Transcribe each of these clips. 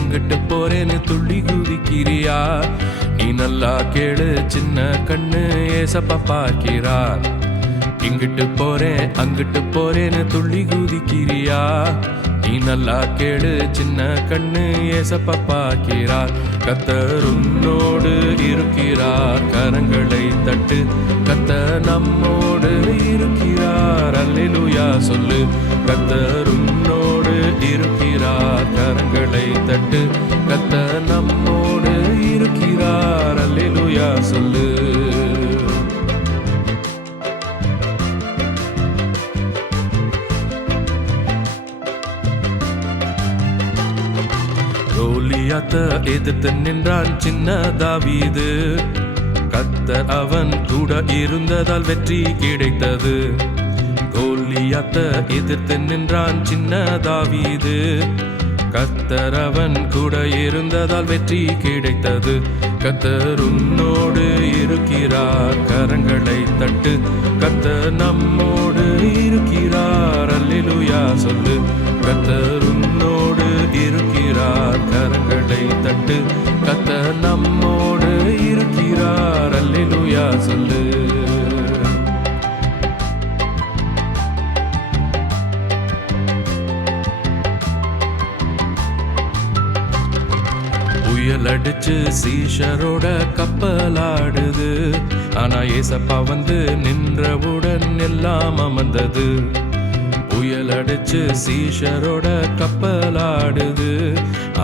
அங்கிட்டு போறேன்னு துள்ளி குதிக்கிறியா? நீ நல்லா கேளு சின்ன கண்ணு, ஏசப்பா பார்க்கிறார். இங்கிட்டு போறேன் அங்கிட்டு போறேன்னு துள்ளி குதிக்கிறியா? நீ நல்லா கேளு சின்ன கண்ணு, ஏசப்பா பார்க்கிறார். கர்த்தர் உன்னோடு இருக்கிறார், கரங்களை தட்டு. கர்த்தர் நம்மோடு இருக்கிறார், அல்லேலூயா சொல்லு. கர்த்தர் உன்னோடு இருக்கிறார், கரங்களை தட்டு. கர்த்தர் நம்மோடு இருக்கிறார், அல்லேலூயா சொல்லு. கோலியாத்த எதிர்த்து நின்றான் சின்ன தாவீது. கர்த்தர் அவன் கூட இருந்ததால் வெற்றி கிடைத்தது. கோலியாத்த எதிர்த்து நின்றான் சின்ன தாவீது. கர்த்தர் அவன் கூட இருந்ததால் வெற்றி கிடைத்தது. கர்த்தர் உன்னோடு இருக்கிறார், கரங்களை தட்டு. கர்த்தர் நம்மோடு இருக்கிறார், அல்லேலூயா சொல்லு. கர்த்தர் உன்னோடு இருக்கிறார், கரங்களை தட்டு. கர்த்தர் நம்மோடு இருக்கிறார், அல்லேலூயா சொல்லு. புயல் அடிச்சு சீஷரோட கப்பலாடுது. ஆனா ஏசப்பா வந்து நின்றவுடன் எல்லாம் அமர்ந்தது. புயல் அடிச்சு சீஷரோட கப்பலாடுது.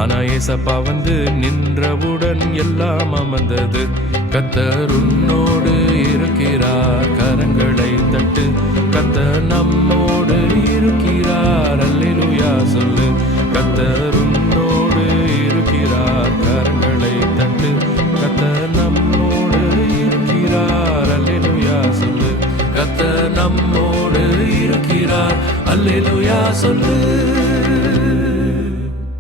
ஆனா ஏசப்பா வந்து நின்றவுடன் எல்லாம் அமர்ந்தது. கர்த்தர் உன்னோடு இருக்கிறார், கரங்களை தட்டு. கர்த்தர் நம்மோடு இருக்கிறார், அல்லேலூயா சொல்லு. கர்த்தர் உன்னோடு இருக்கிறார், கரங்களை தட்டு. கர்த்தர் நம்மோடு இருக்கிறார், அல்லேலூயா சொல்லு. கர்த்தர் நம்மோடு இருக்கிறார், அல்லேலூயா சொல்லு.